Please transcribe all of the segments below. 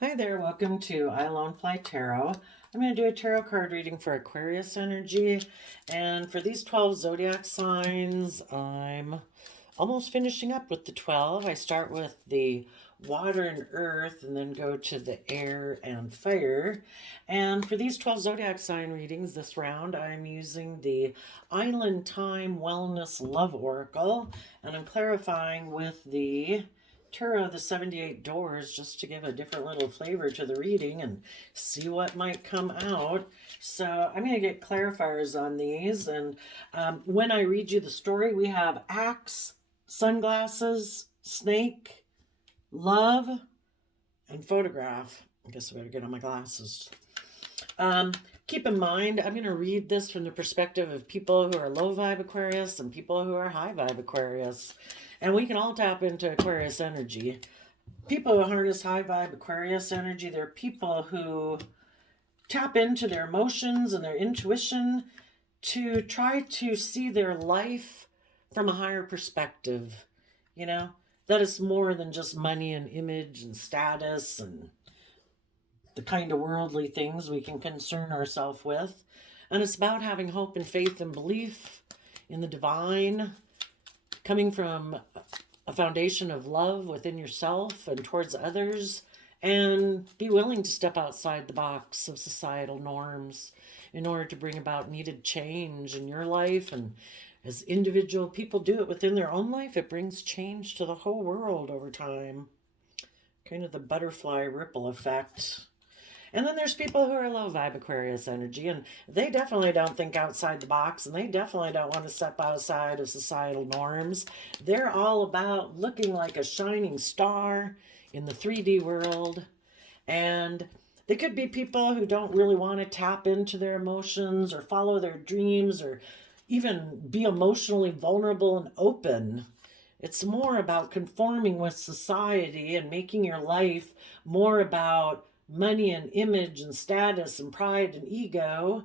Hi there, welcome to I Alone Fly Tarot. I'm going to do a tarot card reading for Aquarius energy. And for these 12 zodiac signs, I'm almost finishing up with the 12. I start with the water and earth and then go to the air and fire. And for these 12 zodiac sign readings this round, I'm using the Island Time Wellness Love Oracle. And I'm clarifying with the Tarot of the 78 Doors just to give a different little flavor to the reading and see what might come out. So I'm going to get clarifiers on these. And when I read you the story, we have axe, sunglasses, snake, love, and photograph. I guess I better get on my glasses. Keep in mind, I'm going to read this from the perspective of people who are low vibe Aquarius and people who are high vibe Aquarius. And we can all tap into Aquarius energy. People who harness high vibe Aquarius energy, they're people who tap into their emotions and their intuition to try to see their life from a higher perspective. You know, that is more than just money and image and status and the kind of worldly things we can concern ourselves with. And it's about having hope and faith and belief in the divine, coming from a foundation of love within yourself and towards others, and be willing to step outside the box of societal norms in order to bring about needed change in your life. And as individual people do it within their own life, it brings change to the whole world over time. Kind of the butterfly ripple effect. And then there's people who are low vibe Aquarius energy, and they definitely don't think outside the box, and they definitely don't want to step outside of societal norms. They're all about looking like a shining star in the 3D world. And they could be people who don't really want to tap into their emotions or follow their dreams or even be emotionally vulnerable and open. It's more about conforming with society and making your life more about money and image and status and pride and ego.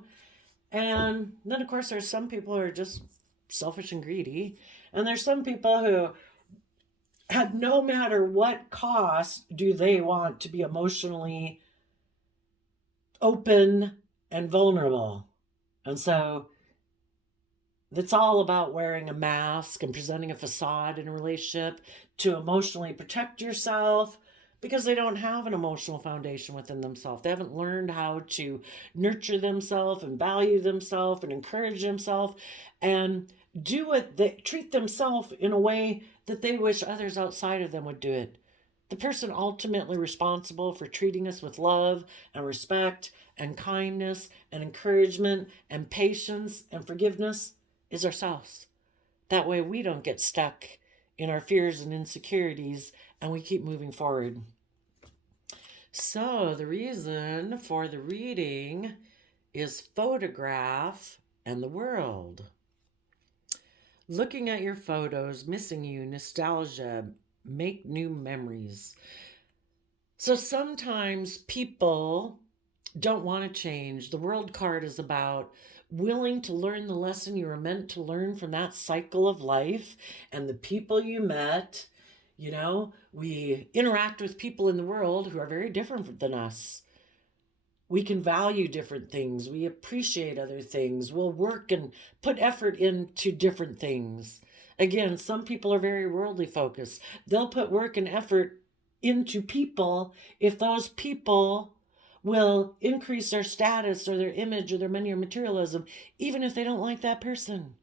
And then, of course, there's some people who are just selfish and greedy. And there's some people who, at no matter what cost, do they want to be emotionally open and vulnerable. And so it's all about wearing a mask and presenting a facade in a relationship to emotionally protect yourself, because they don't have an emotional foundation within themselves. They haven't learned how to nurture themselves and value themselves and encourage themselves and do it. They treat themselves in a way that they wish others outside of them would do it. The person ultimately responsible for treating us with love and respect and kindness and encouragement and patience and forgiveness is ourselves. That way we don't get stuck in our fears and insecurities and we keep moving forward. So the reason for the reading is photograph and the world. Looking at your photos, missing you, nostalgia, make new memories. So sometimes people don't want to change. The world card is about willing to learn the lesson you were meant to learn from that cycle of life and the people you met. You know, we interact with people in the world who are very different than us. We can value different things. We appreciate other things. We'll work and put effort into different things. Again, some people are very worldly focused. They'll put work and effort into people if those people will increase their status or their image or their money or materialism, even if they don't like that person.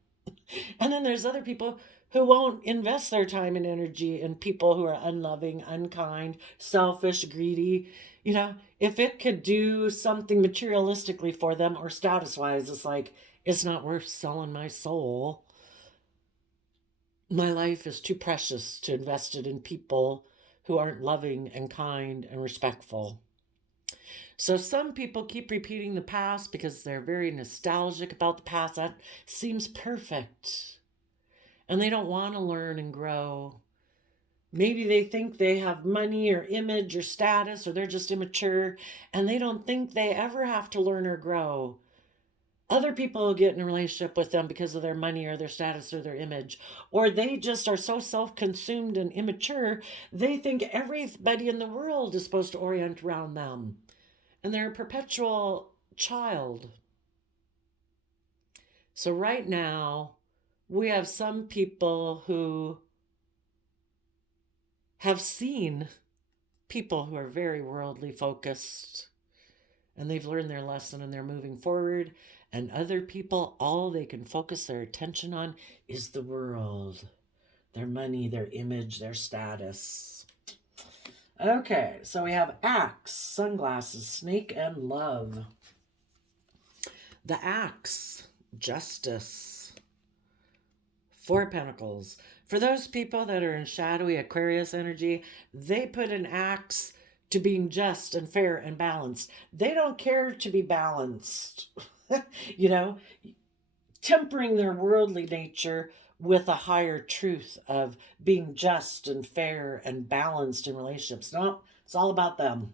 And then there's other people who won't invest their time and energy in people who are unloving, unkind, selfish, greedy. You know, if it could do something materialistically for them or status wise, it's like, it's not worth selling my soul. My life is too precious to invest it in people who aren't loving and kind and respectful. So some people keep repeating the past because they're very nostalgic about the past. That seems perfect. And they don't want to learn and grow. Maybe they think they have money or image or status, or they're just immature, and they don't think they ever have to learn or grow. Other people get in a relationship with them because of their money or their status or their image, or they just are so self-consumed and immature, they think everybody in the world is supposed to orient around them, and they're a perpetual child. So right now, we have some people who have seen people who are very worldly focused, and they've learned their lesson and they're moving forward. And other people, all they can focus their attention on is the world, their money, their image, their status. Okay, so we have axe, sunglasses, snake, and love. The axe, justice. Four Pentacles. For those people that are in shadowy Aquarius energy, they put an axe to being just and fair and balanced. They don't care to be balanced. You know, tempering their worldly nature with a higher truth of being just and fair and balanced in relationships. No, it's all about them.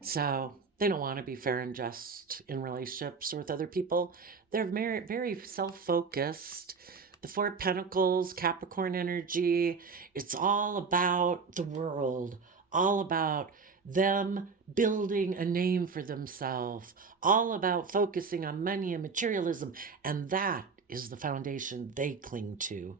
So they don't want to be fair and just in relationships or with other people. They're very, very self-focused. The Four Pentacles, Capricorn energy, it's all about the world, all about them building a name for themselves, all about focusing on money and materialism, and that is the foundation they cling to.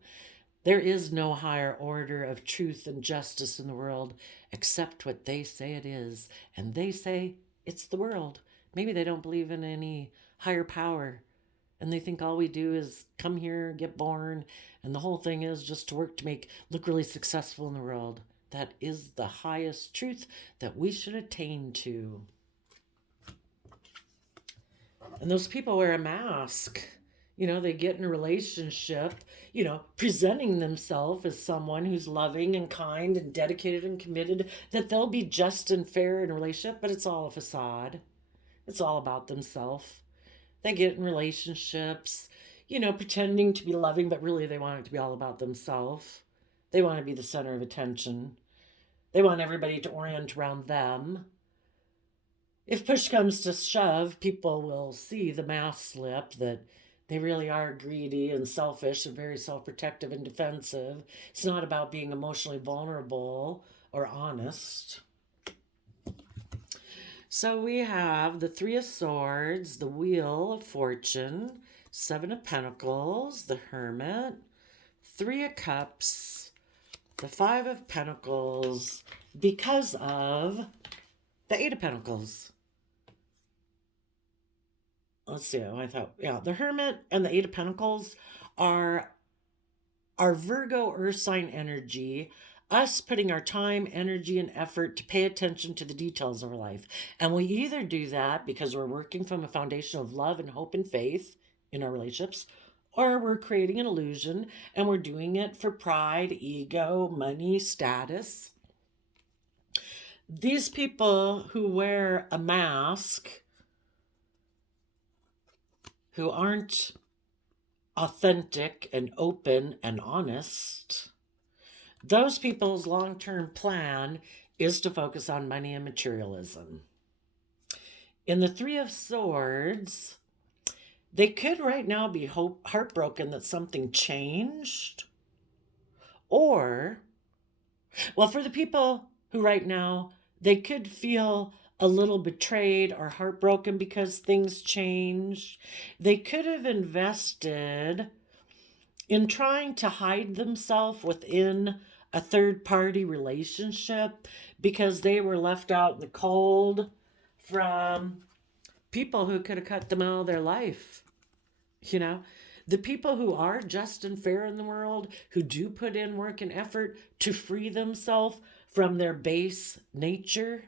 There is no higher order of truth and justice in the world except what they say it is, and they say it's the world. Maybe they don't believe in any higher power, and they think all we do is come here, get born, and the whole thing is just to work to look really successful in the world. That is the highest truth that we should attain to. And those people wear a mask. You know, they get in a relationship, you know, presenting themselves as someone who's loving and kind and dedicated and committed, that they'll be just and fair in a relationship, but it's all a facade. It's all about themselves. They get in relationships, you know, pretending to be loving, but really they want it to be all about themselves. They want to be the center of attention. They want everybody to orient around them. If push comes to shove, people will see the mask slip that they really are greedy and selfish and very self-protective and defensive. It's not about being emotionally vulnerable or honest. So we have the Three of Swords, the Wheel of Fortune, Seven of Pentacles, the Hermit, Three of Cups, the Five of Pentacles, because of the Eight of Pentacles. Let's see, I thought, yeah, the Hermit and the Eight of Pentacles are our Virgo Earth sign energy, us putting our time, energy, and effort to pay attention to the details of our life. And we either do that because we're working from a foundation of love and hope and faith in our relationships, or we're creating an illusion and we're doing it for pride, ego, money, status. These people who wear a mask, who aren't authentic and open and honest, those people's long-term plan is to focus on money and materialism. In the Three of Swords, they could right now be heartbroken that something changed. Or, well, for the people who right now, they could feel a little betrayed or heartbroken because things changed. They could have invested in trying to hide themselves within a third-party relationship because they were left out in the cold from people who could have cut them out of their life. You know, the people who are just and fair in the world, who do put in work and effort to free themselves from their base nature,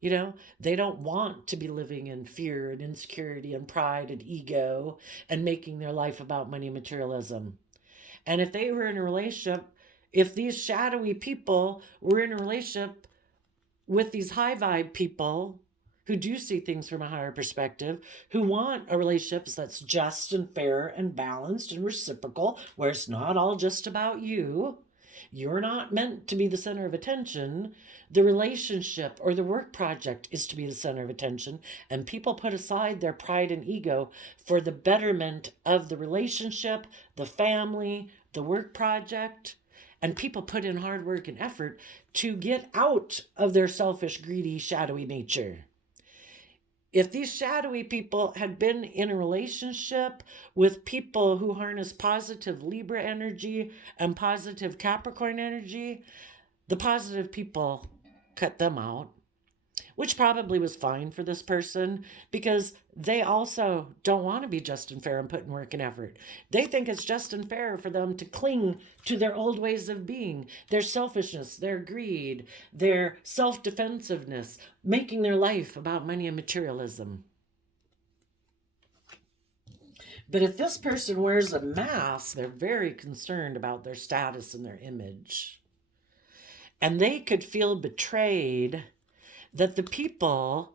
you know, they don't want to be living in fear and insecurity and pride and ego and making their life about money and materialism. And if they were in a relationship, if these shadowy people were in a relationship with these high vibe people who do see things from a higher perspective, who want a relationship that's just and fair and balanced and reciprocal, where it's not all just about you, You're not meant to be the center of attention. The relationship or the work project is to be the center of attention, and people put aside their pride and ego for the betterment of the relationship, the family, the work project. And people put in hard work and effort to get out of their selfish, greedy, shadowy nature. If these shadowy people had been in a relationship with people who harness positive Libra energy and positive Capricorn energy, the positive people cut them out, which probably was fine for this person because they also don't want to be just and fair and put in work and effort. They think it's just and fair for them to cling to their old ways of being, their selfishness, their greed, their self-defensiveness, making their life about money and materialism. But if this person wears a mask, they're very concerned about their status and their image. And they could feel betrayed that the people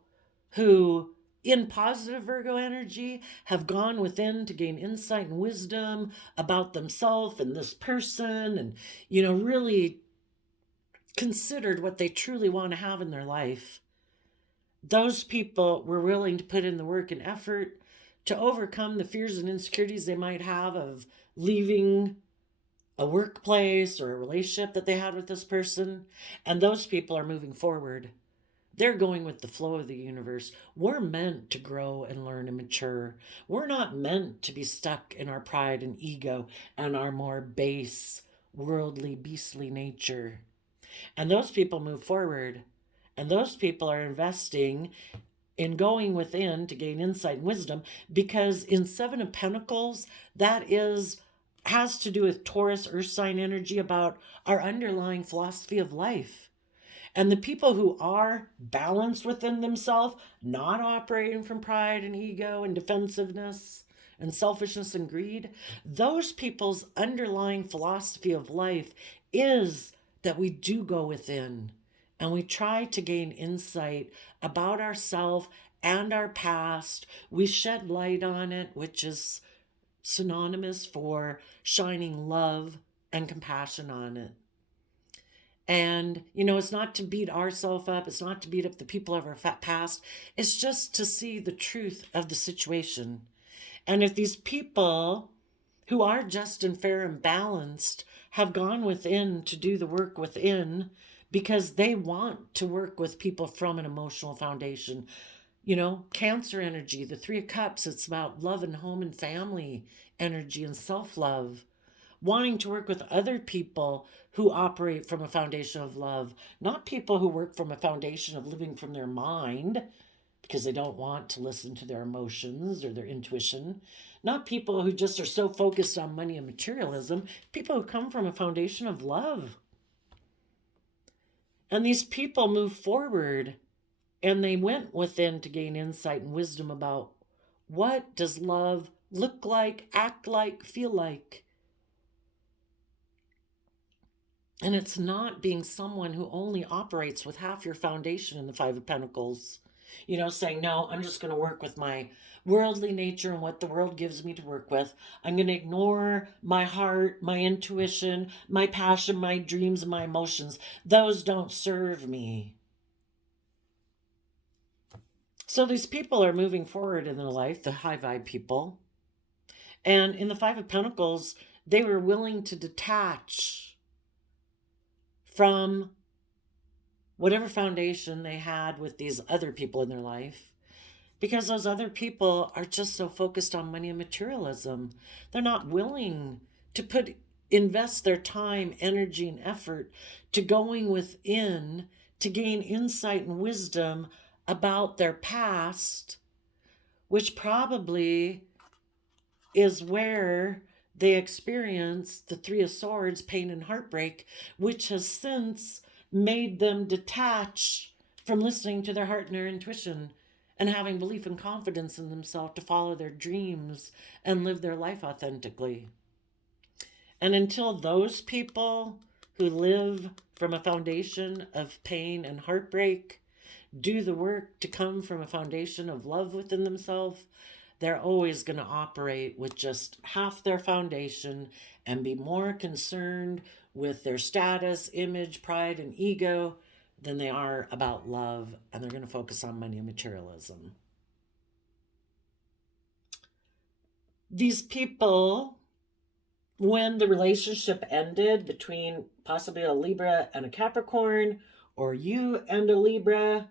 who, in positive Virgo energy, have gone within to gain insight and wisdom about themselves and this person and, really considered what they truly want to have in their life, those people were willing to put in the work and effort to overcome the fears and insecurities they might have of leaving a workplace or a relationship that they had with this person. And those people are moving forward. They're going with the flow of the universe. We're meant to grow and learn and mature. We're not meant to be stuck in our pride and ego and our more base, worldly, beastly nature. And those people move forward. And those people are investing in going within to gain insight and wisdom, because in Seven of Pentacles, that has to do with Taurus, Earth sign energy, about our underlying philosophy of life. And the people who are balanced within themselves, not operating from pride and ego and defensiveness and selfishness and greed, those people's underlying philosophy of life is that we do go within and we try to gain insight about ourselves and our past. We shed light on it, which is synonymous for shining love and compassion on it. And, it's not to beat ourselves up. It's not to beat up the people of our past. It's just to see the truth of the situation. And if these people who are just and fair and balanced have gone within to do the work within because they want to work with people from an emotional foundation, Cancer energy, the Three of Cups, it's about love and home and family energy and self-love. Wanting to work with other people who operate from a foundation of love, not people who work from a foundation of living from their mind because they don't want to listen to their emotions or their intuition, not people who just are so focused on money and materialism, people who come from a foundation of love. And these people move forward and they went within to gain insight and wisdom about what does love look like, act like, feel like. And it's not being someone who only operates with half your foundation in the Five of Pentacles. Saying, no, I'm just going to work with my worldly nature and what the world gives me to work with. I'm going to ignore my heart, my intuition, my passion, my dreams, and my emotions. Those don't serve me. So these people are moving forward in their life, the Highvibe people. And in the Five of Pentacles, they were willing to detach from whatever foundation they had with these other people in their life, because those other people are just so focused on money and materialism. They're not willing to invest their time, energy, and effort to going within to gain insight and wisdom about their past, which probably is where they experience the Three of Swords, pain and heartbreak, which has since made them detach from listening to their heart and their intuition and having belief and confidence in themselves to follow their dreams and live their life authentically. And until those people who live from a foundation of pain and heartbreak do the work to come from a foundation of love within themselves, they're always going to operate with just half their foundation and be more concerned with their status, image, pride, and ego than they are about love, and they're going to focus on money and materialism. These people, when the relationship ended between possibly a Libra and a Capricorn, or you and a Libra,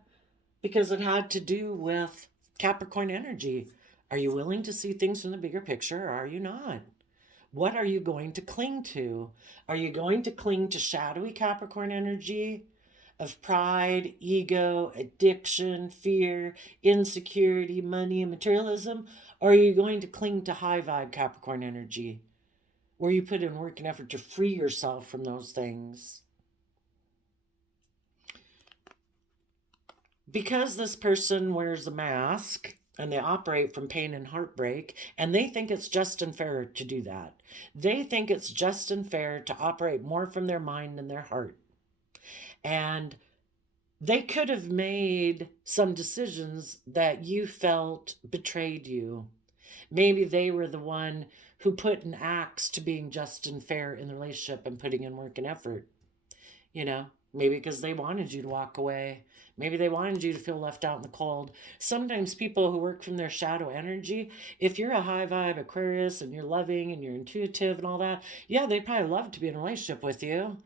because it had to do with Capricorn energy. Are you willing to see things from the bigger picture, or are you not? What are you going to cling to? Are you going to cling to shadowy Capricorn energy of pride, ego, addiction, fear, insecurity, money, and materialism? Or are you going to cling to high vibe Capricorn energy, where you put in work and effort to free yourself from those things? Because this person wears a mask and they operate from pain and heartbreak, and they think it's just and fair to do that. They think it's just and fair to operate more from their mind than their heart. And they could have made some decisions that you felt betrayed you. Maybe they were the one who put an axe to being just and fair in the relationship and putting in work and effort. You know, maybe because they wanted you to walk away. Maybe they wanted you to feel left out in the cold. Sometimes people who work from their shadow energy, if you're a high vibe Aquarius and you're loving and you're intuitive and all that, yeah, they'd probably love to be in a relationship with you,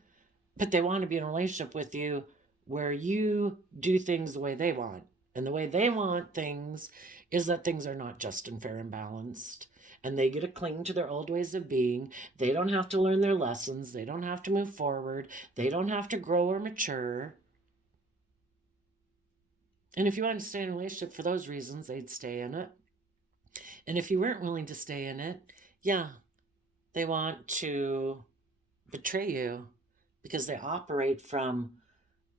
but they want to be in a relationship with you where you do things the way they want. And the way they want things is that things are not just and fair and balanced. And they get to cling to their old ways of being. They don't have to learn their lessons. They don't have to move forward. They don't have to grow or mature. And if you want to stay in a relationship for those reasons, they'd stay in it. And if you weren't willing to stay in it, yeah, they want to betray you because they don't operate from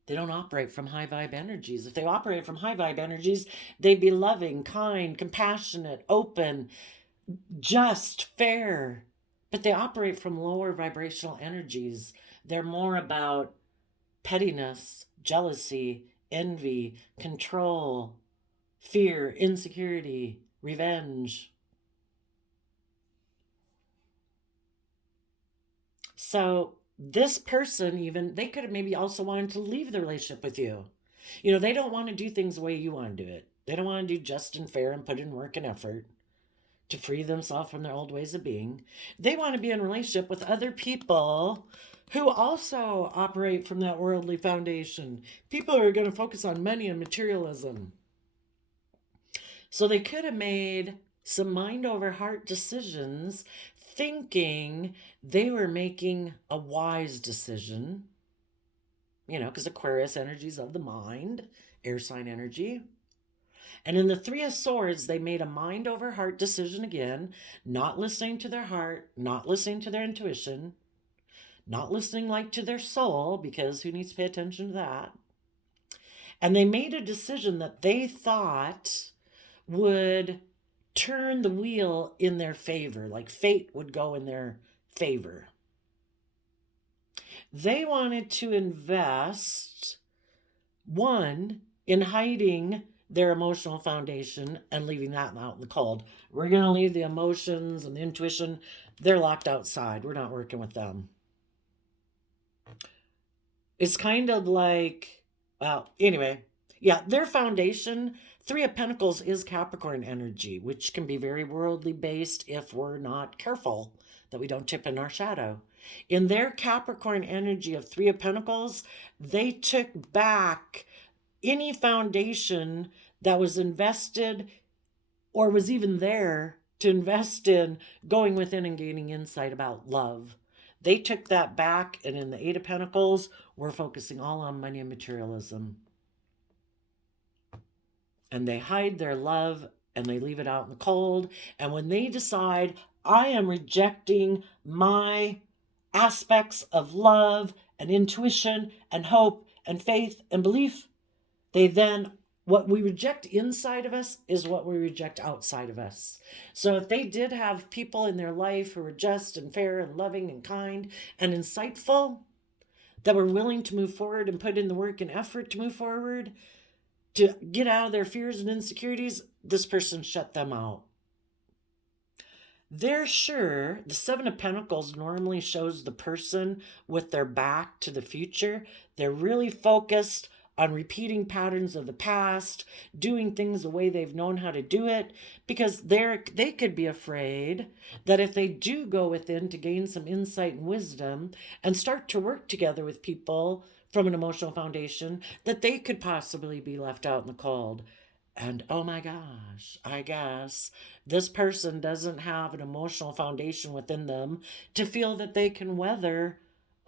high vibe energies. If they operate from high vibe energies, they'd be loving, kind, compassionate, open, just, fair. But they operate from lower vibrational energies. They're more about pettiness, jealousy, envy, control, fear, insecurity, revenge. So this person, even, they could have maybe also wanted to leave the relationship with you. You know, they don't want to do things the way you want to do it. They don't want to do just and fair and put in work and effort to free themselves from their old ways of being. They want to be in a relationship with other people who also operate from that worldly foundation. People who are going to focus on money and materialism. So they could have made some mind over heart decisions thinking they were making a wise decision. You know, because Aquarius energy is of the mind, air sign energy. And in the Three of Swords, they made a mind over heart decision again, not listening to their heart, not listening to their intuition, not listening like to their soul, because who needs to pay attention to that? And they made a decision that they thought would turn the wheel in their favor, like fate would go in their favor. They wanted to invest, one, in hiding their emotional foundation and leaving that out in the cold. We're going to leave the emotions and the intuition, they're locked outside. We're not working with them. It's kind of like, well, anyway, yeah, their foundation, Three of Pentacles, is Capricorn energy, which can be very worldly based if we're not careful that we don't tip in our shadow. In their Capricorn energy of Three of Pentacles, they took back any foundation that was invested or was even there to invest in going within and gaining insight about love. They took that back, and in the Eight of Pentacles, we're focusing all on money and materialism. And they hide their love and they leave it out in the cold. And when they decide, I am rejecting my aspects of love and intuition and hope and faith and belief, they then, what we reject inside of us is what we reject outside of us. So if they did have people in their life who were just and fair and loving and kind and insightful, that were willing to move forward and put in the work and effort to move forward, to get out of their fears and insecurities, this person shut them out. they're sure the Seven of Pentacles normally shows the person with their back to the future. They're really focused on repeating patterns of the past, doing things the way they've known how to do it, because they could be afraid that if they do go within to gain some insight and wisdom and start to work together with people from an emotional foundation, that they could possibly be left out in the cold. And oh my gosh, I guess this person doesn't have an emotional foundation within them to feel that they can weather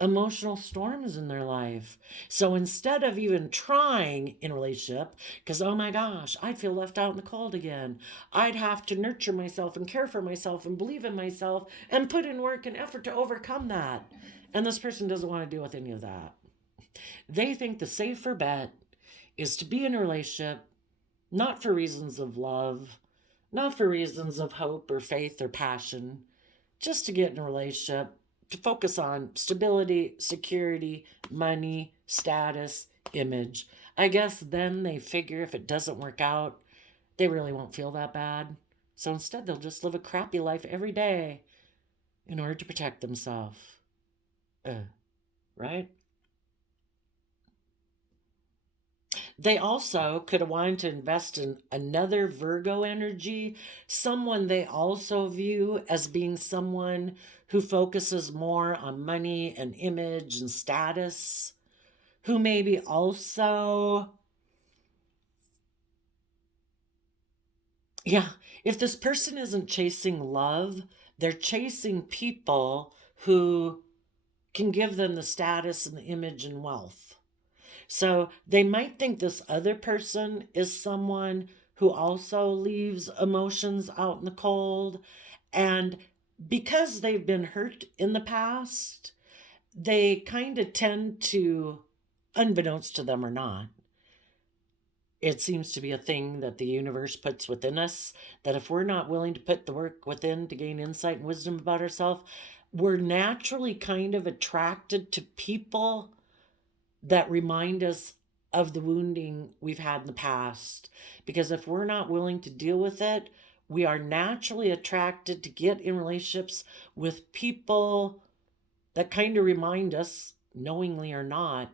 emotional storms in their life. So instead of even trying in a relationship, because oh my gosh, I'd feel left out in the cold again. I'd have to nurture myself and care for myself and believe in myself and put in work and effort to overcome that. And this person doesn't want to deal with any of that. They think the safer bet is to be in a relationship, not for reasons of love, not for reasons of hope or faith or passion, just to get in a relationship, to focus on stability, security, money, status, image. I guess then they figure if it doesn't work out, they really won't feel that bad. So instead, they'll just live a crappy life every day in order to protect themselves. Right? They also could have wanted to invest in another Virgo energy, someone they also view as being someone who focuses more on money and image and status, who maybe also, if this person isn't chasing love, they're chasing people who can give them the status and the image and wealth. So they might think this other person is someone who also leaves emotions out in the cold. And because they've been hurt in the past, they kind of tend to, unbeknownst to them or not, it seems to be a thing that the universe puts within us, that if we're not willing to put the work within to gain insight and wisdom about ourselves, we're naturally kind of attracted to people that remind us of the wounding we've had in the past. Because if we're not willing to deal with it, we are naturally attracted to get in relationships with people that kind of remind us, knowingly or not,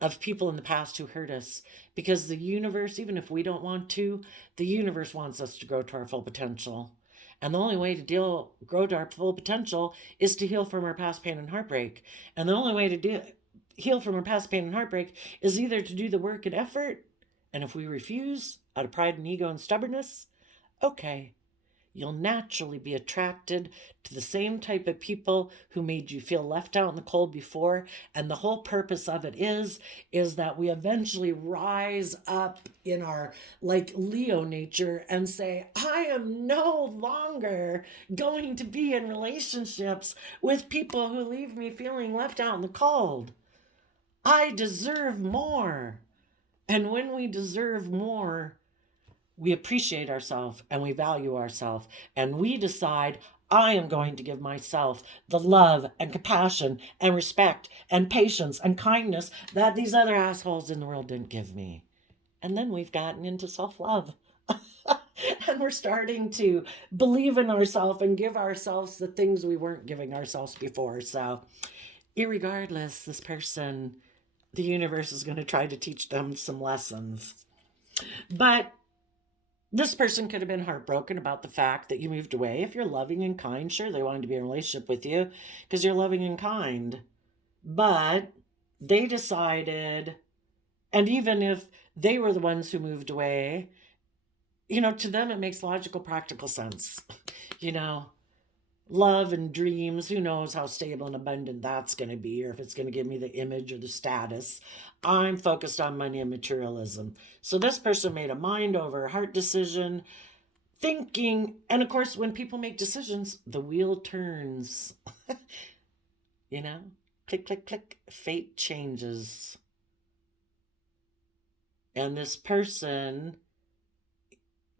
of people in the past who hurt us. Because the universe, even if we don't want to, the universe wants us to grow to our full potential. And the only way to grow to our full potential is to heal from our past pain and heartbreak. And the only way to heal from our past pain and heartbreak is either to do the work and effort, and if we refuse out of pride and ego and stubbornness, okay, you'll naturally be attracted to the same type of people who made you feel left out in the cold before. And the whole purpose of it is that we eventually rise up in our like Leo nature and say, I am no longer going to be in relationships with people who leave me feeling left out in the cold. I deserve more. And when we deserve more, we appreciate ourselves and we value ourselves. And we decide, I am going to give myself the love and compassion and respect and patience and kindness that these other assholes in the world didn't give me. And then we've gotten into self-love. And we're starting to believe in ourselves and give ourselves the things we weren't giving ourselves before. So, irregardless, this person, the universe is going to try to teach them some lessons. But this person could have been heartbroken about the fact that you moved away. If you're loving and kind, sure, they wanted to be in a relationship with you because you're loving and kind. But they decided, and even if they were the ones who moved away, to them it makes logical, practical sense. Love and dreams, who knows how stable and abundant that's going to be, or if it's going to give me the image or the status. I'm focused on money and materialism. So this person made a mind over heart decision, thinking, and of course, when people make decisions, the wheel turns. Click, click, click, fate changes. And this person,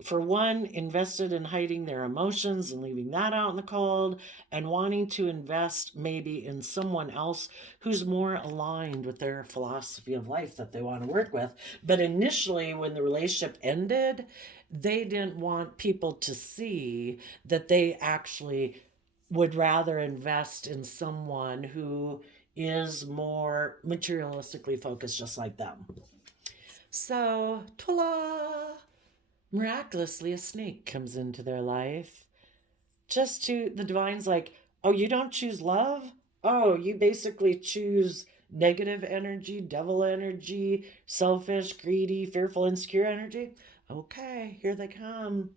for one, invested in hiding their emotions and leaving that out in the cold, and wanting to invest maybe in someone else who's more aligned with their philosophy of life that they want to work with. But initially, when the relationship ended, they didn't want people to see that they actually would rather invest in someone who is more materialistically focused, just like them. So, ta-la! Miraculously, a snake comes into their life. Just to, the divine's like, oh, you don't choose love? Oh, you basically choose negative energy, devil energy, selfish, greedy, fearful, insecure energy? Okay, here they come.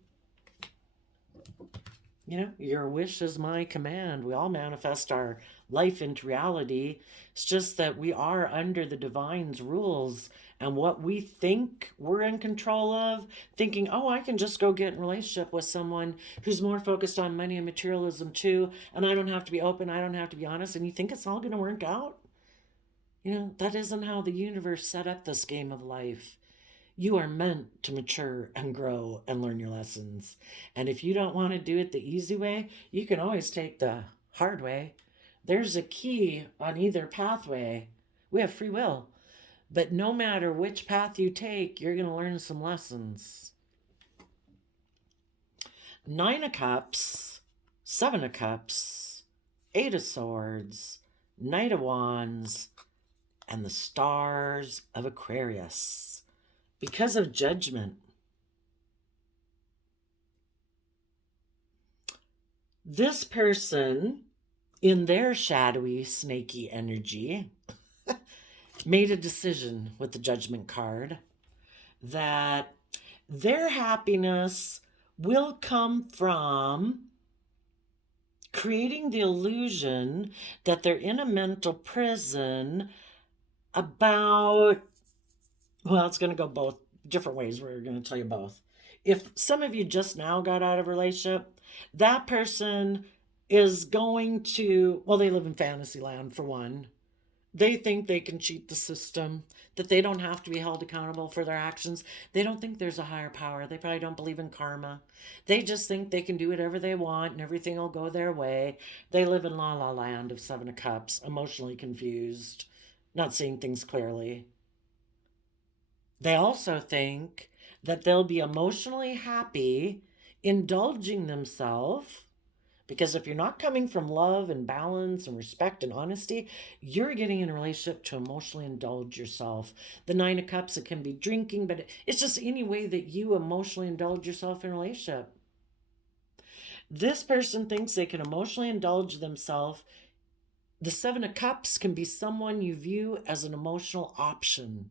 You know, your wish is my command. We all manifest our life into reality. It's just that we are under the divine's rules, and what we think we're in control of, thinking, oh, I can just go get in a relationship with someone who's more focused on money and materialism too, and I don't have to be open, I don't have to be honest, and you think it's all going to work out? You know, that isn't how the universe set up this game of life. You are meant to mature and grow and learn your lessons. And if you don't want to do it the easy way, you can always take the hard way. There's a key on either pathway. We have free will. But no matter which path you take, you're going to learn some lessons. Nine of Cups, Seven of Cups, Eight of Swords, Knight of Wands, and the Stars of Aquarius. Because of Judgment. This person, in their shadowy, snaky energy, made a decision with the Judgment card that their happiness will come from creating the illusion that they're in a mental prison about, well, it's going to go both different ways. We're going to tell you both. If some of you just now got out of a relationship, that person is going to, well, they live in fantasy land for one. They think they can cheat the system, that they don't have to be held accountable for their actions. They don't think there's a higher power. They probably don't believe in karma. They just think they can do whatever they want and everything will go their way. They live in la la land of Seven of Cups, emotionally confused, not seeing things clearly. They also think that they'll be emotionally happy, indulging themselves, because if you're not coming from love and balance and respect and honesty, you're getting in a relationship to emotionally indulge yourself. The Nine of Cups, it can be drinking, but it's just any way that you emotionally indulge yourself in a relationship. This person thinks they can emotionally indulge themselves. The Seven of Cups can be someone you view as an emotional option.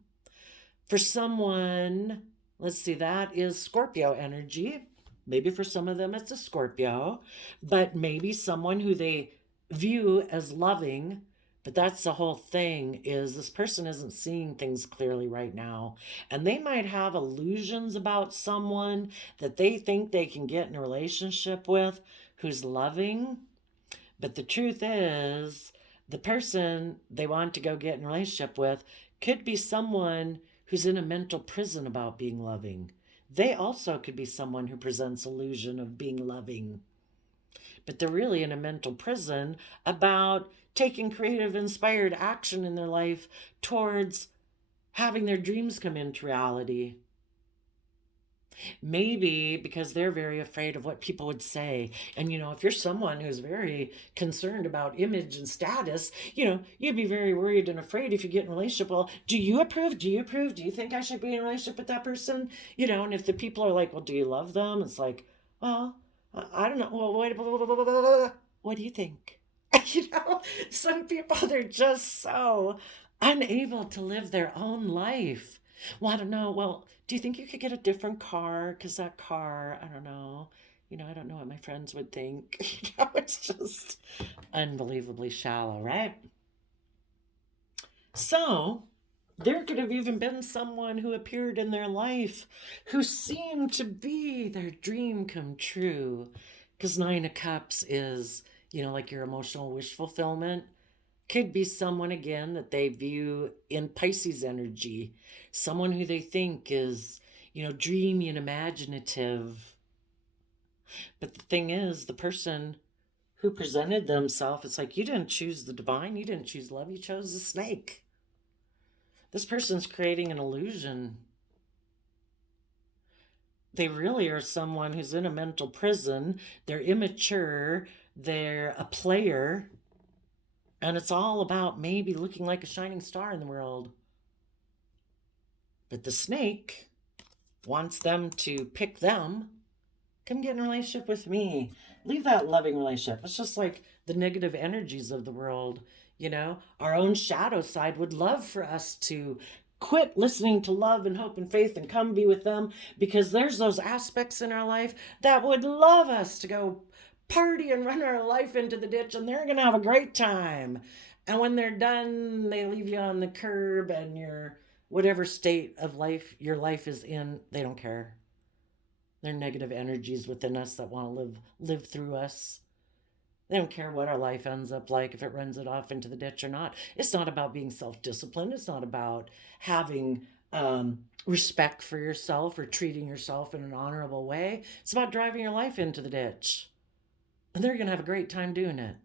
For someone, let's see, that is Scorpio energy. Maybe for some of them it's a Scorpio, but maybe someone who they view as loving. But that's the whole thing, is this person isn't seeing things clearly right now. And they might have illusions about someone that they think they can get in a relationship with who's loving. But the truth is, the person they want to go get in a relationship with could be someone who's in a mental prison about being loving. They also could be someone who presents illusion of being loving. But they're really in a mental prison about taking creative, inspired action in their life towards having their dreams come into reality. Maybe because they're very afraid of what people would say. And, if you're someone who's very concerned about image and status, you'd be very worried and afraid if you get in a relationship. Well, do you approve? Do you approve? Do you think I should be in a relationship with that person? And if the people are like, well, do you love them? It's like, well, I don't know. Well, wait, what do you think? Some people, they're just so unable to live their own life. Well, I don't know. Well, do you think you could get a different car? Because that car, I don't know. I don't know what my friends would think. It's just unbelievably shallow, right? So, there could have even been someone who appeared in their life who seemed to be their dream come true. Because Nine of Cups is, like your emotional wish fulfillment. Could be someone, again, that they view in Pisces energy. Someone who they think is, dreamy and imaginative. But the thing is, the person who presented themselves, it's like, you didn't choose the divine. You didn't choose love. You chose the snake. This person's creating an illusion. they really are someone who's in a mental prison. They're immature. They're a player. And it's all about maybe looking like a shining star in the world. But the snake wants them to pick them. Come get in a relationship with me. Leave that loving relationship. It's just like the negative energies of the world. You know, our own shadow side would love for us to quit listening to love and hope and faith and come be with them, because there's those aspects in our life that would love us to go party and run our life into the ditch, and they're going to have a great time. And when they're done, they leave you on the curb, and your whatever state of life your life is in, they don't care. They're negative energies within us that want to live through us. They don't care what our life ends up like, if it runs it off into the ditch or not. It's not about being self-disciplined. It's not about having respect for yourself or treating yourself in an honorable way. It's about driving your life into the ditch. And they're going to have a great time doing it.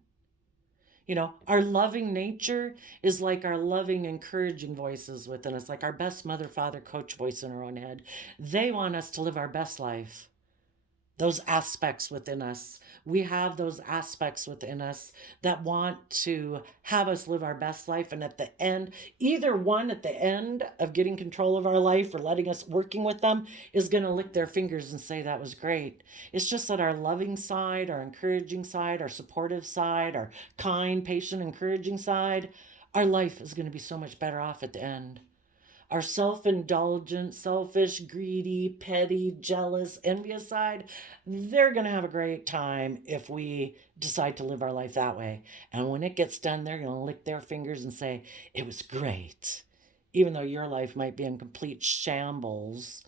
You know, our loving nature is like our loving, encouraging voices within us, like our best mother, father, coach voice in our own head. They want us to live our best life. Those aspects within us. We have those aspects within us that want to have us live our best life. And at the end, either one at the end of getting control of our life or letting us working with them is going to lick their fingers and say that was great. It's just that our loving side, our encouraging side, our supportive side, our kind, patient, encouraging side, our life is going to be so much better off at the end. Our self-indulgent, selfish, greedy, petty, jealous, envious side, they're going to have a great time if we decide to live our life that way. And when it gets done, they're going to lick their fingers and say, it was great. Even though your life might be in complete shambles,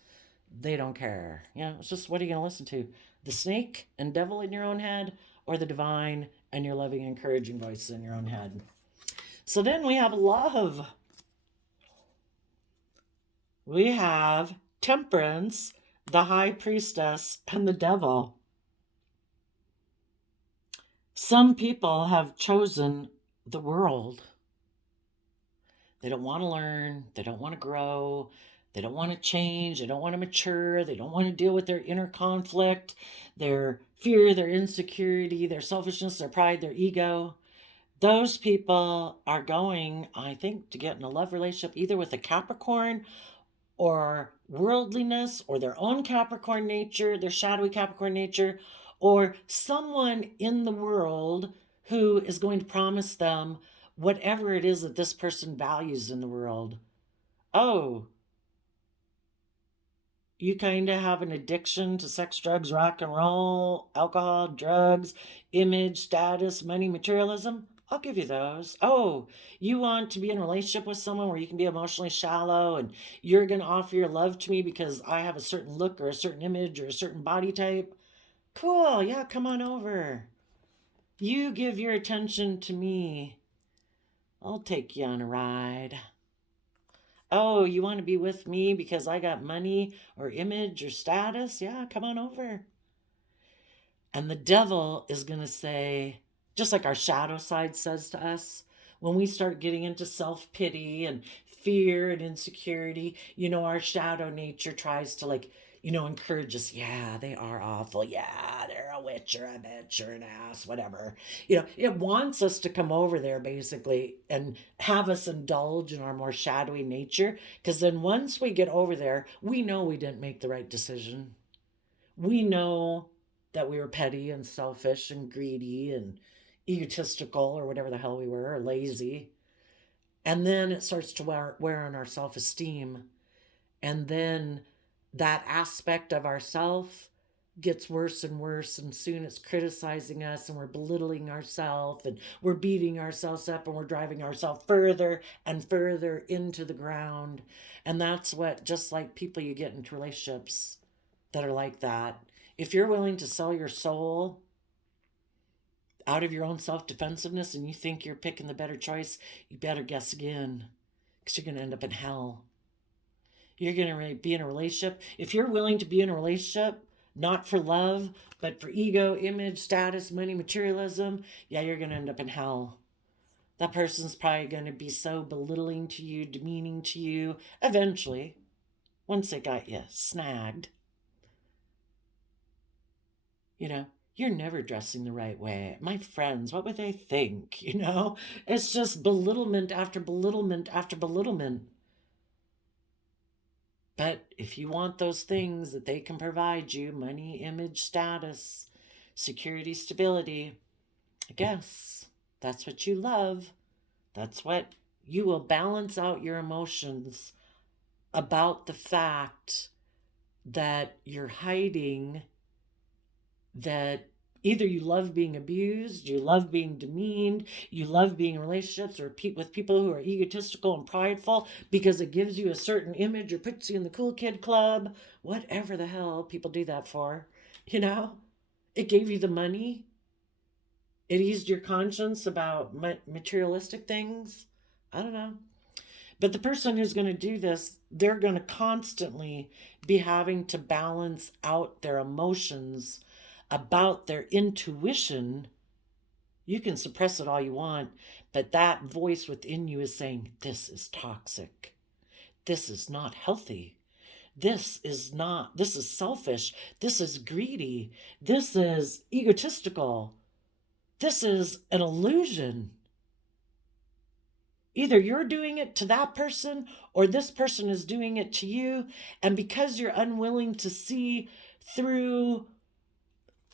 they don't care. You know, it's just, what are you going to listen to? The snake and devil in your own head, or the divine and your loving, encouraging voice in your own head? So then we have love. We have Temperance, the High Priestess, and the Devil. Some people have chosen the world. They don't want to learn. They don't want to grow. They don't want to change. They don't want to mature. They don't want to deal with their inner conflict, their fear, their insecurity, their selfishness, their pride, their ego. Those people are going, I think, to get in a love relationship either with a Capricorn or worldliness, or their own Capricorn nature, their shadowy Capricorn nature, or someone in the world who is going to promise them whatever it is that this person values in the world. Oh, you kind of have an addiction to sex, drugs, rock and roll, alcohol, drugs, image, status, money, materialism? I'll give you those. Oh, you want to be in a relationship with someone where you can be emotionally shallow and you're going to offer your love to me because I have a certain look or a certain image or a certain body type? Cool. Yeah, come on over. You give your attention to me. I'll take you on a ride. Oh, you want to be with me because I got money or image or status? Yeah, come on over. And the devil is going to say, just like our shadow side says to us, when we start getting into self-pity and fear and insecurity, you know, our shadow nature tries to, like, you know, encourage us. Yeah, they are awful. Yeah, they're a witch or a bitch or an ass, whatever. You know, it wants us to come over there basically and have us indulge in our more shadowy nature. Because then once we get over there, we know we didn't make the right decision. We know that we were petty and selfish and greedy and egotistical or whatever the hell we were, or lazy. And then it starts to wear on our self-esteem. And then that aspect of ourself gets worse and worse, and soon it's criticizing us, and we're belittling ourselves, and we're beating ourselves up, and we're driving ourselves further and further into the ground. And that's what, just like people you get into relationships that are like that, if you're willing to sell your soul out of your own self-defensiveness and you think you're picking the better choice, you better guess again, because you're going to end up in hell. You're going to be in a relationship. If you're willing to be in a relationship, not for love, but for ego, image, status, money, materialism, yeah, you're going to end up in hell. That person's probably going to be so belittling to you, demeaning to you, eventually, once they got you snagged. You know, you're never dressing the right way. My friends, what would they think? You know, it's just belittlement after belittlement after belittlement. But if you want those things that they can provide you, money, image, status, security, stability, I guess that's what you love. That's what you will balance out your emotions about the fact that you're hiding, that either you love being abused, you love being demeaned, you love being in relationships or with people who are egotistical and prideful because it gives you a certain image or puts you in the cool kid club, whatever the hell people do that for, you know? It gave you the money. It eased your conscience about materialistic things. I don't know. But the person who's going to do this, they're going to constantly be having to balance out their emotions about their intuition. You can suppress it all you want, but that voice within you is saying, this is toxic. This is not healthy. This is selfish. This is greedy. This is egotistical. This is an illusion. Either you're doing it to that person or this person is doing it to you. And because you're unwilling to see through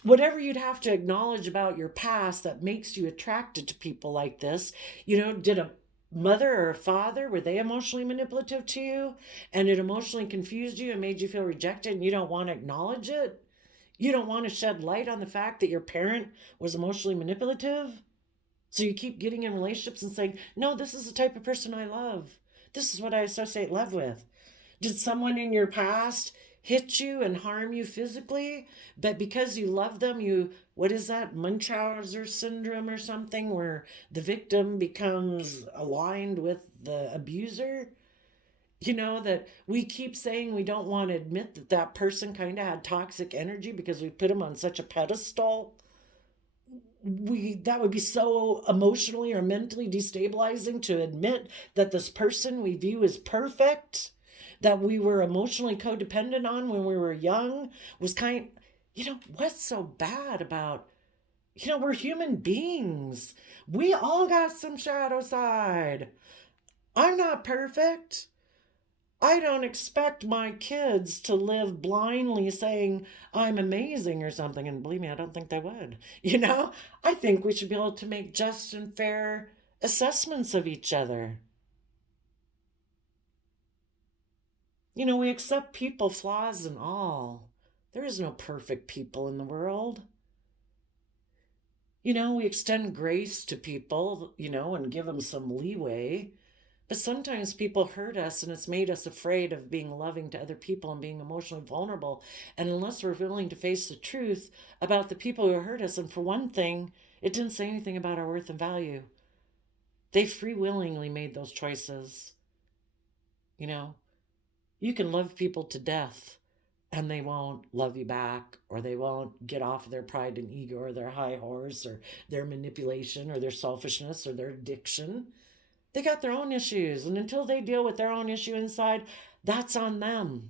whatever you'd have to acknowledge about your past that makes you attracted to people like this, did a mother or a father, were they emotionally manipulative to you? And it emotionally confused you and made you feel rejected and you don't want to acknowledge it? You don't want to shed light on the fact that your parent was emotionally manipulative? So you keep getting in relationships and saying, no, this is the type of person I love. This is what I associate love with. Did someone in your past hit you and harm you physically? But because you love them, what is that, Munchausen syndrome or something, where the victim becomes aligned with the abuser? That we keep saying we don't want to admit that person kind of had toxic energy because we put them on such a pedestal. That would be so emotionally or mentally destabilizing to admit that this person we view as perfect, that we were emotionally codependent on when we were young, was what's so bad about, we're human beings. We all got some shadow side. I'm not perfect. I don't expect my kids to live blindly saying I'm amazing or something. And believe me, I don't think they would. I think we should be able to make just and fair assessments of each other. We accept people, flaws and all. There is no perfect people in the world. We extend grace to people, and give them some leeway. But sometimes people hurt us and it's made us afraid of being loving to other people and being emotionally vulnerable. And unless we're willing to face the truth about the people who hurt us, and for one thing, it didn't say anything about our worth and value. They free willingly made those choices. You can love people to death and they won't love you back, or they won't get off of their pride and ego or their high horse or their manipulation or their selfishness or their addiction. They got their own issues, and until they deal with their own issue inside, that's on them.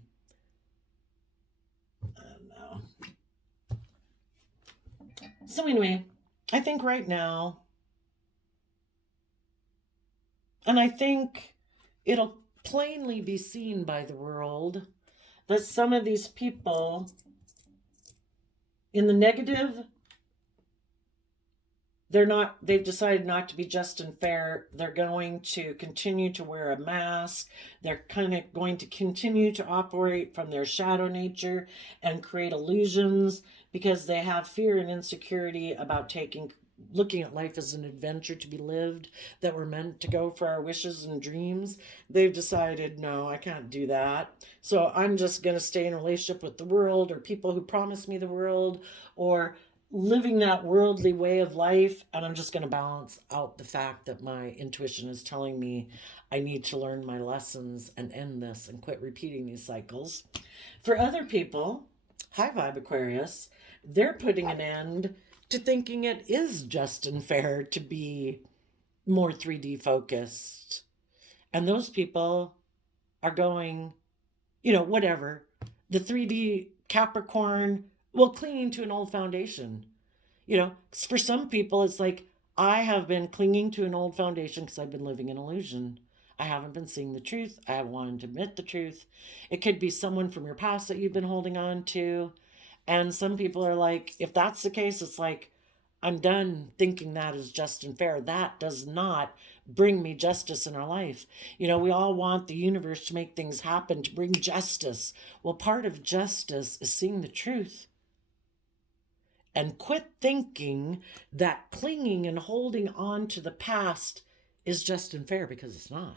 I don't know. So anyway, I think right now, and I think it'll plainly be seen by the world, that some of these people in the negative, they've decided not to be just and fair. They're going to continue to wear a mask. They're kind of going to continue to operate from their shadow nature and create illusions because they have fear and insecurity about looking at life as an adventure to be lived, that we're meant to go for our wishes and dreams. They've decided, no, I can't do that. So I'm just going to stay in a relationship with the world or people who promise me the world, or living that worldly way of life, and I'm just going to balance out the fact that my intuition is telling me I need to learn my lessons and end this and quit repeating these cycles. For other people, Highvibe Aquarius, they're putting an end to thinking it is just and fair to be more 3D focused. And those people are going, whatever. The 3D Capricorn Well, clinging to an old foundation. You know, 'cause for some people, it's like, I have been clinging to an old foundation because I've been living in illusion. I haven't been seeing the truth. I haven't wanted to admit the truth. It could be someone from your past that you've been holding on to. And some people are like, if that's the case, it's like, I'm done thinking that is just and fair. That does not bring me justice in our life. You know, we all want the universe to make things happen, to bring justice. Well, part of justice is seeing the truth. And quit thinking that clinging and holding on to the past is just and fair, because it's not.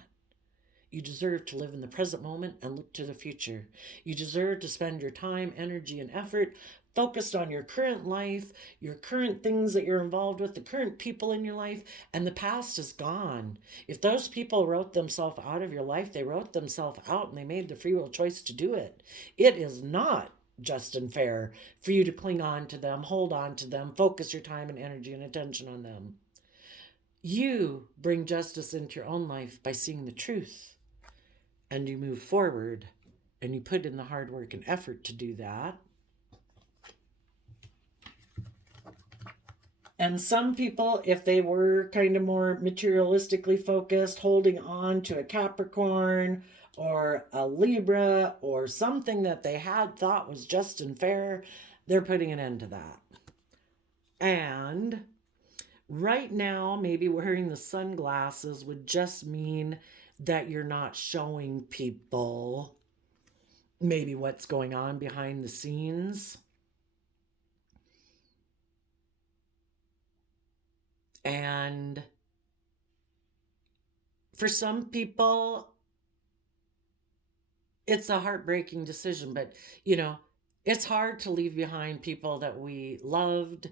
You deserve to live in the present moment and look to the future. You deserve to spend your time, energy, and effort focused on your current life, your current things that you're involved with, the current people in your life, and the past is gone. If those people wrote themselves out of your life, they wrote themselves out and they made the free will choice to do it. It is not just and fair for you to cling on to them, hold on to them, focus your time and energy and attention on them. You bring justice into your own life by seeing the truth, and you move forward and you put in the hard work and effort to do that. And some people, if they were kind of more materialistically focused, holding on to a Capricorn or a Libra or something that they had thought was just and fair, they're putting an end to that. And right now, maybe wearing the sunglasses would just mean that you're not showing people maybe what's going on behind the scenes. And for some people, it's a heartbreaking decision, but you know, it's hard to leave behind people that we loved.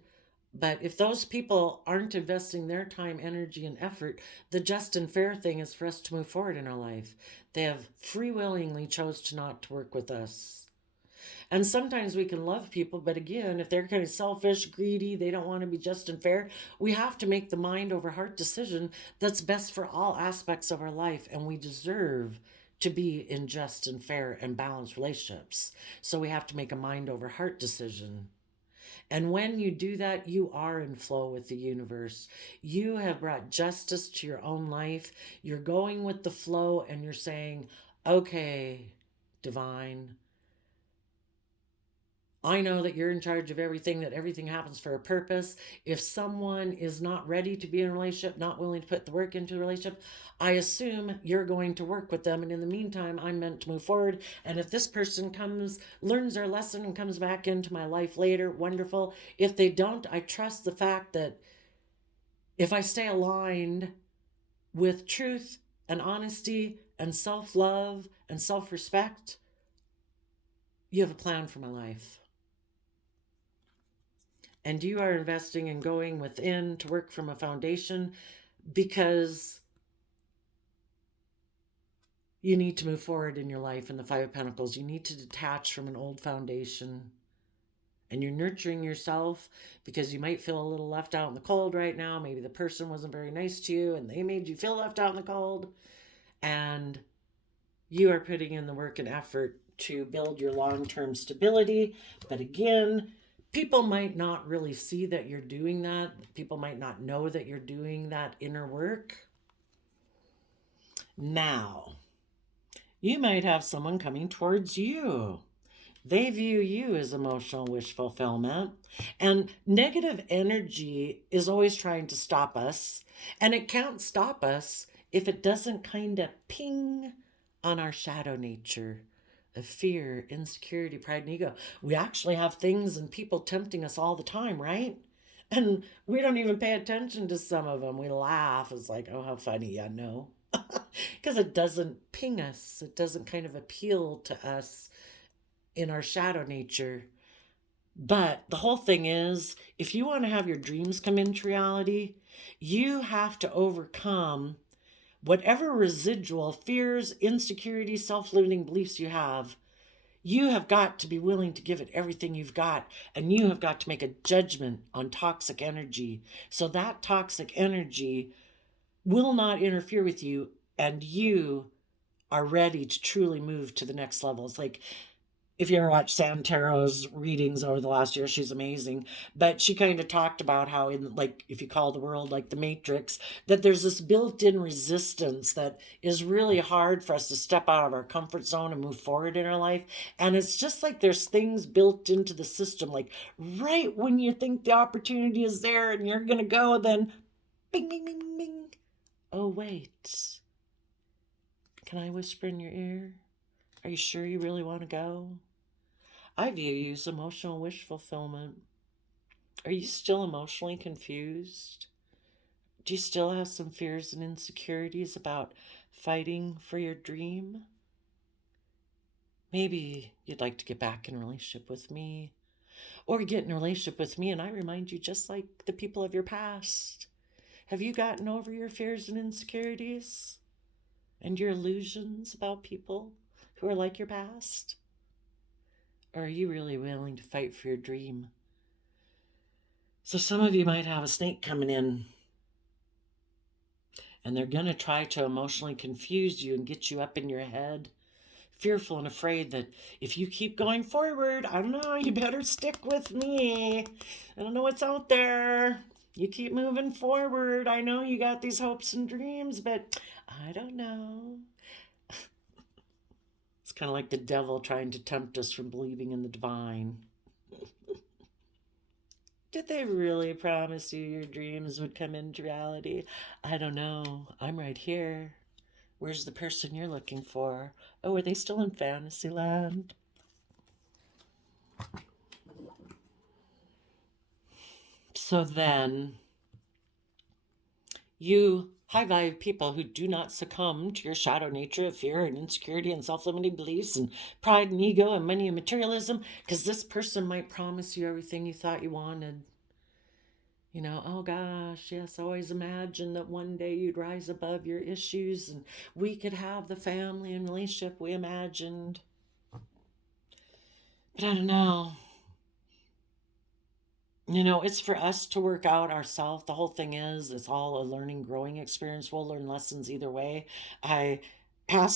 But if those people aren't investing their time, energy, and effort, the just and fair thing is for us to move forward in our life. They have free willingly chose to not to work with us. And sometimes we can love people, but again, if they're kind of selfish, greedy, they don't want to be just and fair, we have to make the mind over heart decision that's best for all aspects of our life. And we deserve to be in just and fair and balanced relationships. So we have to make a mind over heart decision. And when you do that, you are in flow with the universe. You have brought justice to your own life. You're going with the flow and you're saying, okay, divine, I know that you're in charge of everything, that everything happens for a purpose. If someone is not ready to be in a relationship, not willing to put the work into a relationship, I assume you're going to work with them. And in the meantime, I'm meant to move forward. And if this person comes, learns their lesson and comes back into my life later, wonderful. If they don't, I trust the fact that if I stay aligned with truth and honesty and self-love and self-respect, you have a plan for my life. And you are investing in going within to work from a foundation because you need to move forward in your life in the Five of Pentacles. You need to detach from an old foundation. And you're nurturing yourself because you might feel a little left out in the cold right now. Maybe the person wasn't very nice to you and they made you feel left out in the cold. And you are putting in the work and effort to build your long-term stability. But again, people might not really see that you're doing that. People might not know that you're doing that inner work. Now, you might have someone coming towards you. They view you as emotional wish fulfillment. And negative energy is always trying to stop us. And it can't stop us if it doesn't kind of ping on our shadow nature of fear, insecurity, pride, and ego. We actually have things and people tempting us all the time, right? And we don't even pay attention to some of them. We laugh. It's like, oh, how funny. Yeah, no. Because it doesn't ping us. It doesn't kind of appeal to us in our shadow nature. But the whole thing is, if you want to have your dreams come into reality, you have to overcome whatever residual fears, insecurities, self-limiting beliefs you have. You have got to be willing to give it everything you've got, and you have got to make a judgment on toxic energy. So that toxic energy will not interfere with you, and you are ready to truly move to the next level. It's like if you ever watched Sam Taro's readings over the last year, she's amazing. But she kind of talked about how, in like, if you call the world like the Matrix, that there's this built-in resistance that is really hard for us to step out of our comfort zone and move forward in our life. And it's just like there's things built into the system, like right when you think the opportunity is there and you're gonna go, then bing, bing, bing, bing. Oh wait, can I whisper in your ear? Are you sure you really want to go? I view you as emotional wish fulfillment. Are you still emotionally confused? Do you still have some fears and insecurities about fighting for your dream? Maybe you'd like to get back in a relationship with me, or get in a relationship with me and I remind you just like the people of your past. Have you gotten over your fears and insecurities and your illusions about people who are like your past? Or are you really willing to fight for your dream? So some of you might have a snake coming in, and they're going to try to emotionally confuse you and get you up in your head, fearful and afraid that if you keep going forward, I don't know, you better stick with me. I don't know what's out there. You keep moving forward. I know you got these hopes and dreams, but I don't know. It's kind of like the devil trying to tempt us from believing in the divine. Did they really promise you your dreams would come into reality? I don't know. I'm right here. Where's the person you're looking for? Oh, are they still in fantasy land? So then, you high-vibe people who do not succumb to your shadow nature of fear and insecurity and self-limiting beliefs and pride and ego and money and materialism, because this person might promise you everything you thought you wanted. You know, oh gosh, yes, I always imagined that one day you'd rise above your issues and we could have the family and relationship we imagined. But I don't know. You know, it's for us to work out ourselves. The whole thing is, it's all a learning, growing experience. We'll learn lessons either way. I I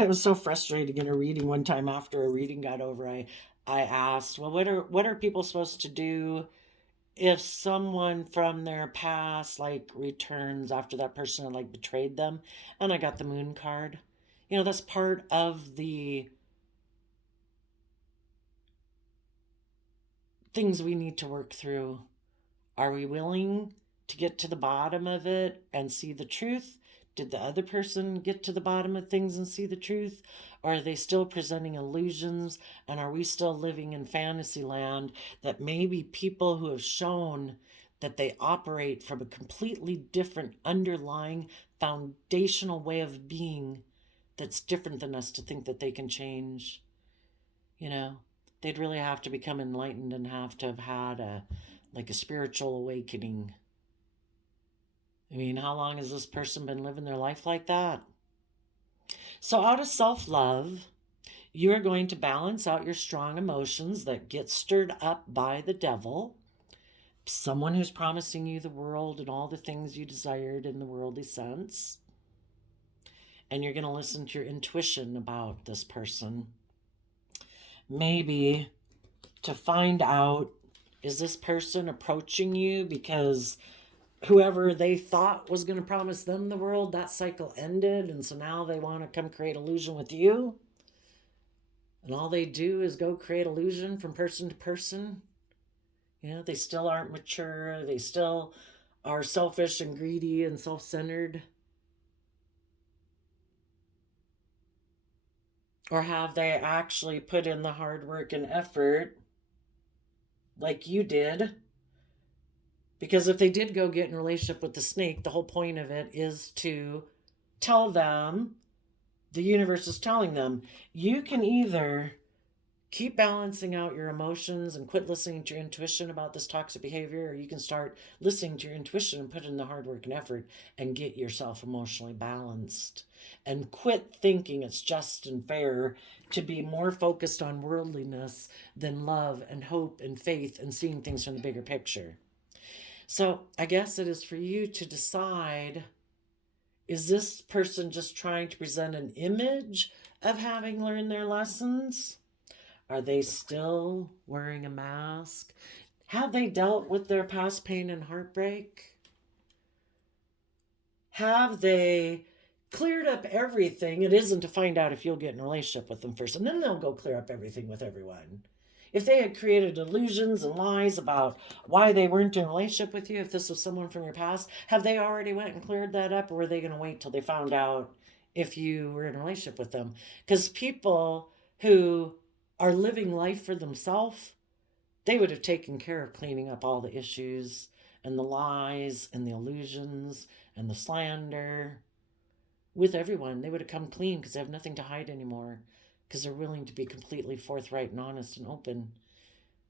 was so frustrated in a reading one time after a reading got over. I asked, well, what are people supposed to do if someone from their past like returns after that person had like betrayed them? And I got the moon card. You know, that's part of the things we need to work through. Are we willing to get to the bottom of it and see the truth? Did the other person get to the bottom of things and see the truth? Or are they still presenting illusions? And are we still living in fantasy land that maybe people who have shown that they operate from a completely different underlying foundational way of being that's different than us to think that they can change? You know, they'd really have to become enlightened and have to have had a spiritual awakening. I mean, how long has this person been living their life like that? So out of self-love, you are going to balance out your strong emotions that get stirred up by the devil, someone who's promising you the world and all the things you desired in the worldly sense. And you're going to listen to your intuition about this person. Maybe to find out, is this person approaching you because whoever they thought was going to promise them the world, that cycle ended, and so now they want to come create illusion with you? And all they do is go create illusion from person to person. You know, they still aren't mature. They still are selfish and greedy and self-centered. Or have they actually put in the hard work and effort like you did? Because if they did go get in a relationship with the snake, the whole point of it is to tell them, the universe is telling them, you can either keep balancing out your emotions and quit listening to your intuition about this toxic behavior, or you can start listening to your intuition and put in the hard work and effort and get yourself emotionally balanced. And quit thinking it's just and fair to be more focused on worldliness than love and hope and faith and seeing things from the bigger picture. So I guess it is for you to decide, is this person just trying to present an image of having learned their lessons? Are they still wearing a mask? Have they dealt with their past pain and heartbreak? Have they cleared up everything? It isn't to find out if you'll get in a relationship with them first, and then they'll go clear up everything with everyone. If they had created illusions and lies about why they weren't in a relationship with you, if this was someone from your past, have they already went and cleared that up, or were they going to wait till they found out if you were in a relationship with them? Because people who are living life for themselves, they would have taken care of cleaning up all the issues and the lies and the illusions and the slander with everyone. They would have come clean because they have nothing to hide anymore, because they're willing to be completely forthright and honest and open.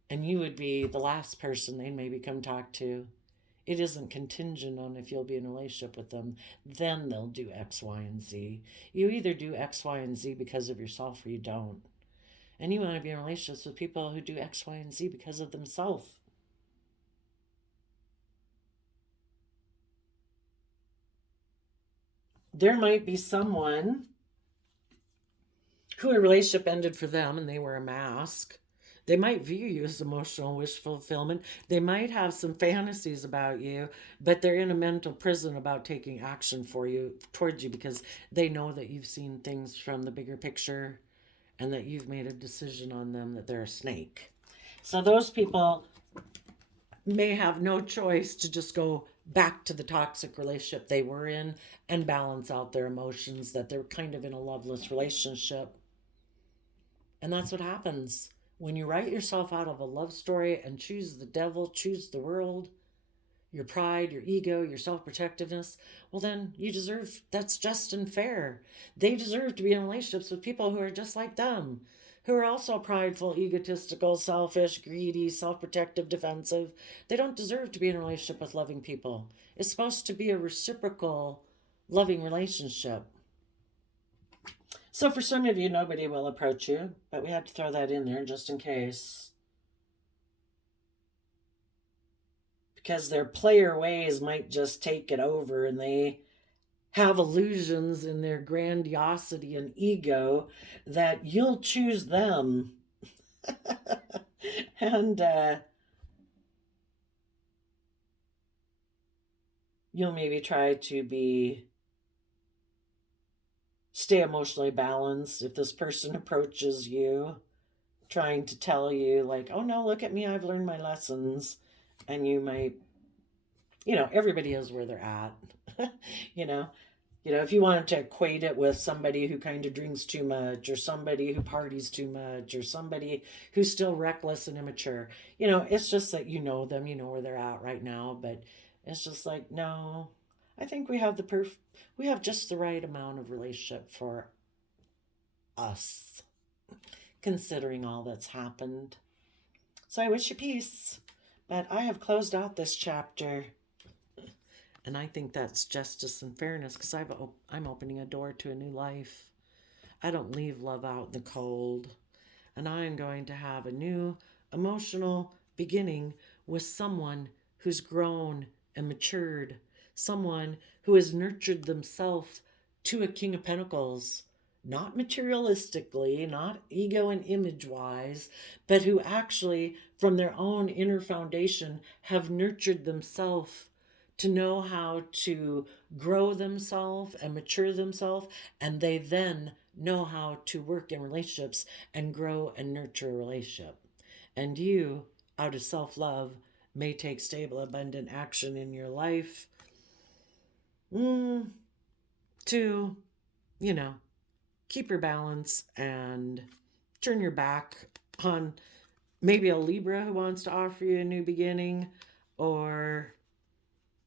And you would be the last person they'd maybe come talk to. It isn't contingent on if you'll be in a relationship with them. Then they'll do X, Y, and Z. You either do X, Y, and Z because of yourself, or you don't. And you want to be in relationships with people who do X, Y, and Z because of themselves. There might be someone who a relationship ended for them and they wear a mask. They might view you as emotional wish fulfillment. They might have some fantasies about you, but they're in a mental prison about taking action for you, towards you, because they know that you've seen things from the bigger picture and that you've made a decision on them, that they're a snake. So those people may have no choice to just go back to the toxic relationship they were in and balance out their emotions, that they're kind of in a loveless relationship. And that's what happens when you write yourself out of a love story and choose the devil, choose the world, your pride, your ego, your self-protectiveness. Well, then you deserve, that's just and fair. They deserve to be in relationships with people who are just like them, who are also prideful, egotistical, selfish, greedy, self-protective, defensive. They don't deserve to be in a relationship with loving people. It's supposed to be a reciprocal, loving relationship. So for some of you, nobody will approach you, but we had to throw that in there just in case. Because their player ways might just take it over, and they have illusions in their grandiosity and ego that you'll choose them. And you'll maybe try to stay emotionally balanced if this person approaches you trying to tell you, like, oh no, look at me, I've learned my lessons. And you might, everybody is where they're at. you know if you wanted to equate it with somebody who kind of drinks too much, or somebody who parties too much, or somebody who's still reckless and immature, it's just that them, where they're at right now. But it's just like, no, I think we have we have just the right amount of relationship for us, considering all that's happened. So I wish you peace. But I have closed out this chapter. And I think that's justice and fairness, because I'm opening a door to a new life. I don't leave love out in the cold. And I'm going to have a new emotional beginning with someone who's grown and matured, someone who has nurtured themselves to a King of Pentacles, not materialistically, not ego and image wise, but who actually, from their own inner foundation, have nurtured themselves to know how to grow themselves and mature themselves, and they then know how to work in relationships and grow and nurture a relationship. And you, out of self-love, may take stable, abundant action in your life to, keep your balance and turn your back on maybe a Libra who wants to offer you a new beginning, or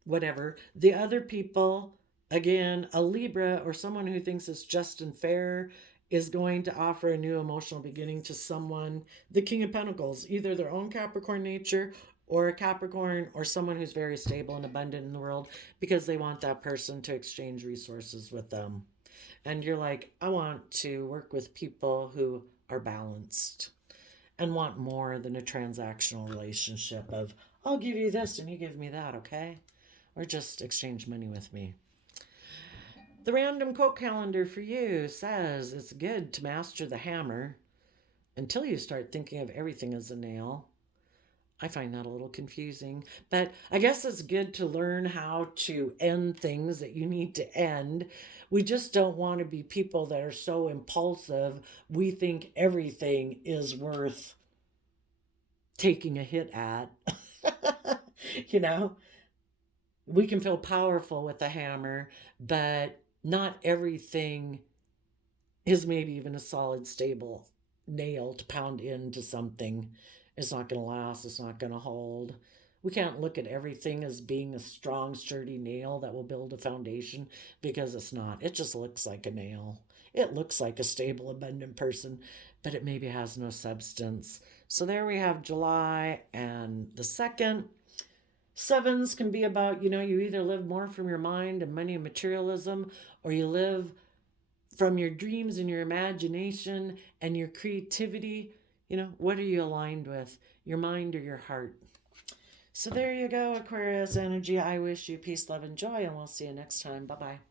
whatever. The other people, again, a Libra or someone who thinks it's just and fair, is going to offer a new emotional beginning to someone, the King of Pentacles, either their own Capricorn nature or a Capricorn, or someone who's very stable and abundant in the world, because they want that person to exchange resources with them. And you're like, I want to work with people who are balanced and want more than a transactional relationship of, I'll give you this and you give me that, okay? Or just exchange money with me. The random quote calendar for you says it's good to master the hammer until you start thinking of everything as a nail. I find that a little confusing, but I guess it's good to learn how to end things that you need to end. We just don't want to be people that are so impulsive. We think everything is worth taking a hit at. You know, we can feel powerful with a hammer, but not everything is maybe even a solid, stable nail to pound into something. It's not going to last, it's not going to hold. We can't look at everything as being a strong, sturdy nail that will build a foundation, because it's not. It just looks like a nail. It looks like a stable, abundant person, but it maybe has no substance. So there we have July and the 2nd. Sevens can be about, you either live more from your mind and money and materialism, or you live from your dreams and your imagination and your creativity. What are you aligned with, your mind or your heart? So there you go, Aquarius energy. I wish you peace, love, and joy, and we'll see you next time. Bye-bye.